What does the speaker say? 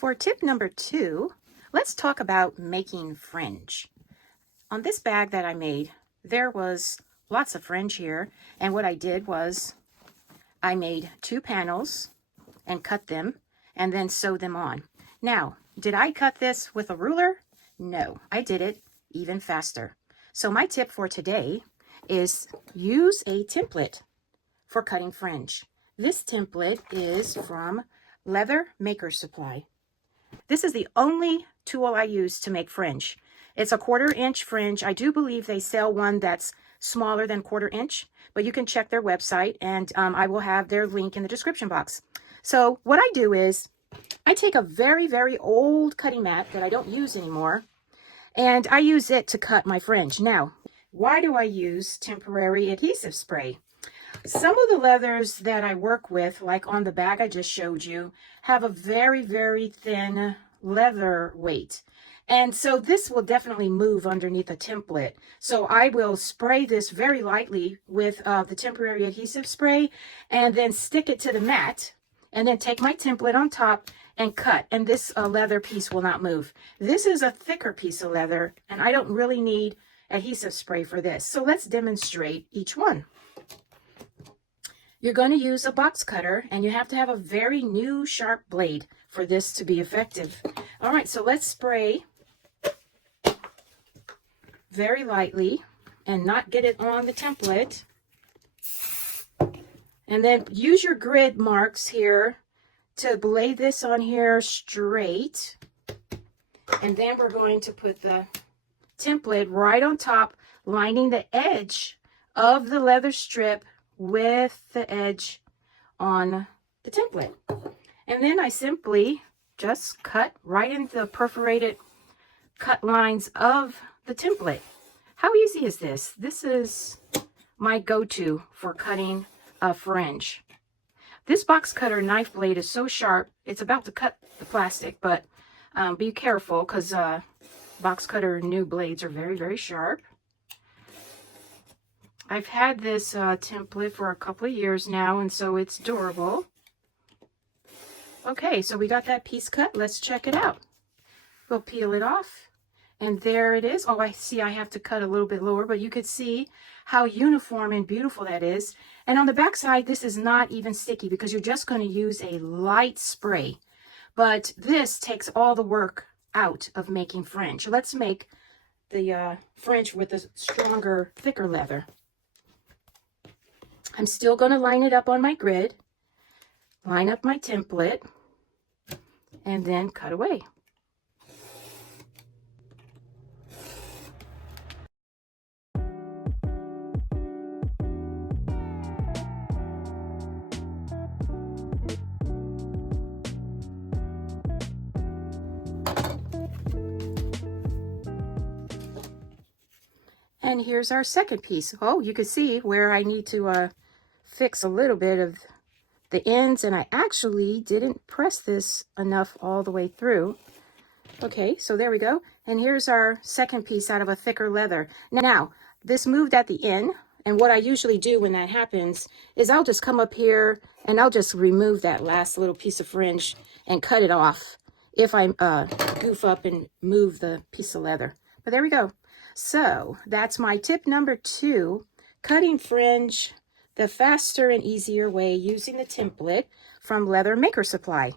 For tip number 2, let's talk about making fringe. On this bag that I made, there was lots of fringe here, and what I did was I made 2 panels and cut them and then sewed them on. Now, did I cut this with a ruler? No, I did it even faster. So my tip for today is use a template for cutting fringe. This template is from Leather Maker Supply. This is the only tool I use to make fringe. It's a 1/4 inch fringe. I do believe they sell one that's smaller than 1/4 inch, but you can check their website, and I will have their link in the description box. So what I do is I take a very, very old cutting mat that I don't use anymore, and I use it to cut my fringe. Now, why do I use temporary adhesive spray? Some of the leathers that I work with, like on the bag I just showed you, have a very, very thin leather weight. And so this will definitely move underneath a template. So I will spray this very lightly with the temporary adhesive spray and then stick it to the mat and then take my template on top and cut. And this leather piece will not move. This is a thicker piece of leather and I don't really need adhesive spray for this. So let's demonstrate each one. You're going to use a box cutter and you have to have a very new sharp blade for this to be effective. All right, so let's spray very lightly and not get it on the template. And then use your grid marks here to lay this on here straight. And then we're going to put the template right on top, lining the edge of the leather strip with the edge on the template. And then I simply just cut right into the perforated cut lines of the template. How easy is this? This is my go-to for cutting a fringe. This box cutter knife blade is so sharp, it's about to cut the plastic, but be careful because box cutter new blades are very, very sharp. I've had this template for a couple of years now, and so it's durable. Okay, so we got that piece cut. Let's check it out. We'll peel it off, and there it is. Oh, I see I have to cut a little bit lower, but you could see how uniform and beautiful that is. And on the back side, this is not even sticky because you're just going to use a light spray. But this takes all the work out of making fringe. Let's make the fringe with the stronger, thicker leather. I'm still going to line it up on my grid, line up my template, and then cut away. And here's our second piece. Oh, you can see where I need to fix a little bit of the ends, and I actually didn't press this enough all the way through. Okay, so there we go. And here's our second piece out of a thicker leather. Now, this moved at the end, and what I usually do when that happens is I'll just come up here and I'll just remove that last little piece of fringe and cut it off if I goof up and move the piece of leather. But there we go. So that's my tip number 2, cutting fringe the faster and easier way using the template from Leather Maker Supply.